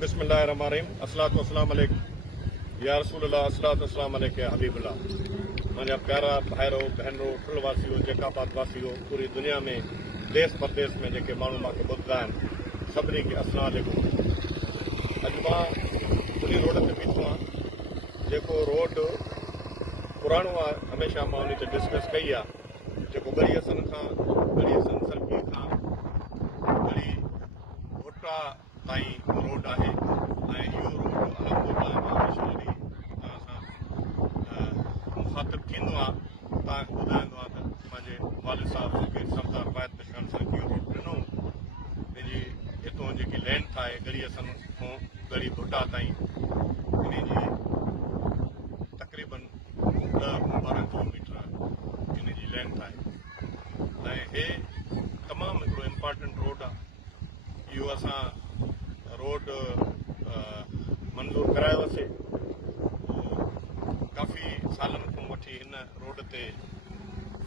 बिस्मिल्लाहिर्रहमानिर्रहीम अस्सलातु वस्सलाम अलैकुम या रसूलुल्लाह अस्सलातु वस्सलाम अलैकुम या हबीबुल्लाह। मुंहिंजा प्यारा भाइरो भेनरो ठुलवासियो जेकाबाद वासियो पूरी दुनिया में देश परदेश में जेके माण्हू मूंखे ॿुधंदा आहिनि सभिनी खे अस्सलाम वालेकुम। अॼु मां उन रोड ते बीठो आहियां जेको रोड पुराणो आहे, हमेशह मां उन ते डिस्कस कई आहे, जेको गड़ीअसन सर्किल खां गड़ी भुट्टा ताईं रोड आहे। ऐं इहो रोड अलहमदुलिल्लाह मुखातिब थींदो आहे, तव्हांखे ॿुधाईंदो आहे त पंहिंजे वालिद साहिब खे सरदार वाहिद निशान साहिब इहो रोड ॾिनो, पंहिंजी हितां जेकी लेंथ आहे गड़ीअसन खां गड़ी भुट्टा ताईं इन जी तक़रीबन 10-12 किलोमीटर इन जी लेंथ आहे। ऐं हे तमामु हिकिड़ो इम्पॉर्टेंट रोड आहे। इहो असां रोड मंज़ूर करायोसीं, काफ़ी सालनि खां वठी हिन रोड ते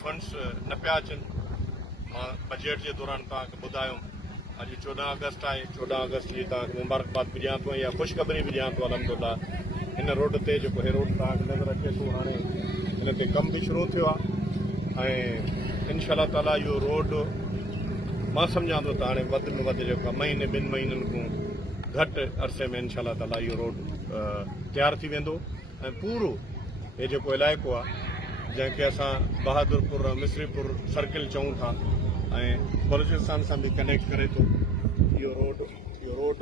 फंड्स न पिया अचनि। मां बजट जे दौरान तव्हांखे ॿुधायुमि, अॼु 14 अगस्त आहे, 14 अगस्त जी तव्हांखे मुबारकबाद बि ॾियां थो या ख़ुशख़बरी बि ॾियां थो। अलहमदुलिल्लाह हिन रोड ते जेको हे रोड तव्हांखे नज़र अचे थो, हाणे हिन ते कमु बि शुरू थियो आहे। ऐं इंशाअल्लाह ताला इहो रोड मां सम्झां थो त हाणे वधि में वधि जेको महीने 2 महीननि खां घटि अरसे में इंशाअल्लाह ताला इहो रोड तयारु थी वेंदो। ऐं पूरो हे जेको इलाइक़ो आहे जंहिंखे असां बहादुरपुर मिस्रीपुर सर्किल चऊं था ऐं बलूचिस्तान सां बि कनेक्ट करे थो, इहो रोड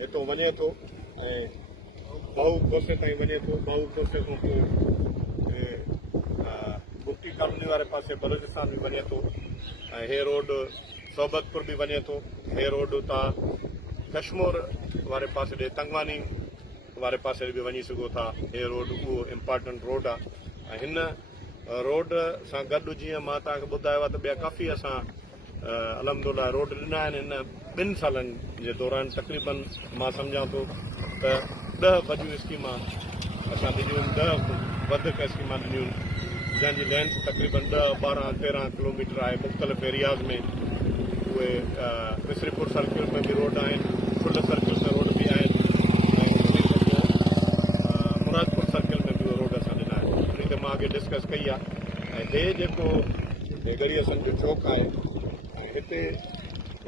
हितां वञे थो ऐं भाऊ कोसे ताईं वञे थो। भाऊ कोसे खां पोइ बुक्टी कॉलोनी वारे पासे बलूचिस्तान बि वञे थो ऐं हे रोड सोबतपुर बि वञे थो। हे रोड तव्हां कश्मीर वारे पासे ॾे तंगवानी वारे पासे बि वञी सघो था। हे रोड उहो इम्पॉर्टेंट रोड आहे। ऐं हिन रोड सां गॾु जीअं मां तव्हांखे ॿुधायो आहे त ॿिया काफ़ी असां अलहमदुलिल्लाह रोड ॾिना आहिनि हिन 2 सालनि जे दौरान। तक़रीबन मां सम्झां थो त 10 वॾियूं स्कीमां असां ॾिनियूं आहिनि, 10 खां वधीक स्कीमां ॾिनियूं आहिनि, जंहिंजी लेंथ तक़रीबन 10-12-13 किलोमीटर आहे मुख़्तलिफ़ एरियाज़ में। उहे मिस्रीपुर सर्किल में बि रोड आहिनि, फुल सर्किल में रोड बि आहिनि ऐं मुरादपुर सर्किल में बि उहे रोड असां ॾिना आहिनि। उन ते मां अॻे डिस्कस कई आहे। ऐं हे जेको गड़ीअसन जो चौक आहे, हिते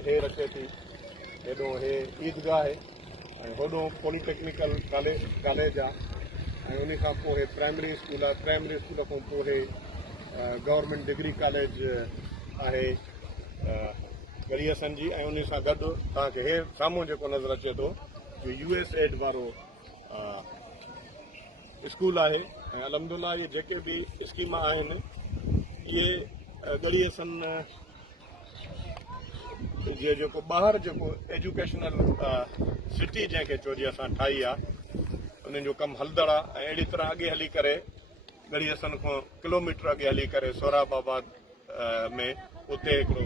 हे रखे थी, हेॾो हे ईदगाह आहे ऐं होॾो पॉलिटेक्निकल कॉलेज आहे ऐं उन खां पोइ हे प्राइमरी स्कूल आहे। प्राइमरी स्कूल खां पोइ हे गवर्नमेंट डिग्री कॉलेज आहे गड़ीअसन जी। ऐं उन सां गॾु तव्हांखे हे साम्हूं जेको नज़र अचे थो इहो USAID वारो स्कूल आहे। ऐं अलहमदुलिल्लाह इहे जेके बि स्कीम आहिनि इहे गड़ीअसन जे जेको ॿाहिरि जेको एजुकेशनल सिटी जंहिंखे चइजे असां ठाही आहे, उन्हनि जो कमु हलंदड़ आहे। ऐं अहिड़ी तरह अॻे हली करे गड़ीअसन खां किलोमीटर अॻे हली करे सोराबाबाद में उते हिकिड़ो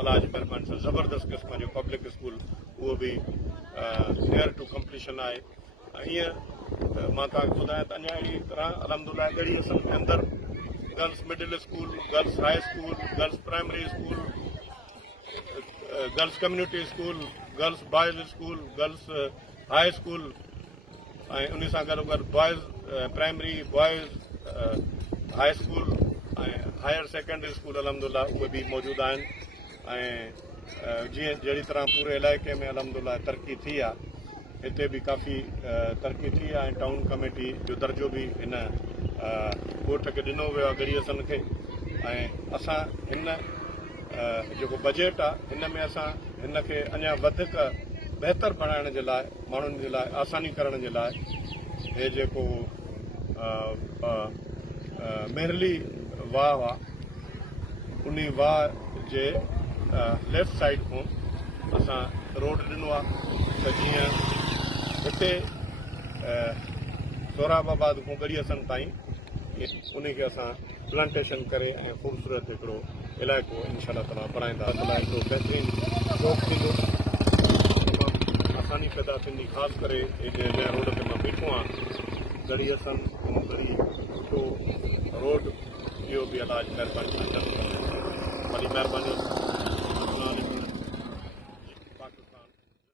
अलाज महिरबानी सां ज़बरदस्त क़िस्म जो पब्लिक स्कूल, उहो बि नियर टू कंप्लीशन आहे। ऐं ईअं मां तव्हांखे ॿुधायां त अञा अहिड़ी तरह अलहमदुलिल्लाह गड़ीअसन में अंदरि girls middle school, girls high school, girls primary school, girls community school, girls boys school, girls high school ऐं उन सां गॾोगॾु boys primary, boys high school ऐं हायर सेकेंडरी स्कूल अलहमदुलिल्लाह उहे बि मौजूदु आहिनि। ऐं जीअं जहिड़ी तरह पूरे इलाइक़े में अलहमदुलिल्लाह तरक़ी थी आहे, हिते बि काफ़ी तरक़ी थी आहे। ऐं टाउन कमेटी जो दर्जो बि हिन ॻोठ खे ॾिनो वियो आहे गड़ीअसन खे। ऐं असां हिन जेको बजट आहे हिन में असां हिन खे अञा वधीक बहितर बणाइण जे लाइ, माण्हुनि जे लाइ आसानी करण जे लाइ हे जेको मेहरली वाह आहे, उन वाह जे लेफ्ट साइड खां असां रोड ॾिनो आहे त जीअं हिते सोराबाबाद खां गड़ीअसन ताईं उनखे असां प्लांटेशन करे ऐं ख़ूबसूरत हिकिड़ो इलाइक़ो इंशाअल्लाह ताला बणाईंदा। हिकिड़ो बहितरीनु चौक थींदो, आसानी पैदा थींदी। ख़ासि करे जंहिं रोड ते मां बीठो आहियां गड़ीअसन गड़ी भुट्टो रोड, इहो बि इलाज महिरबानी सां वॾी महिरबानी।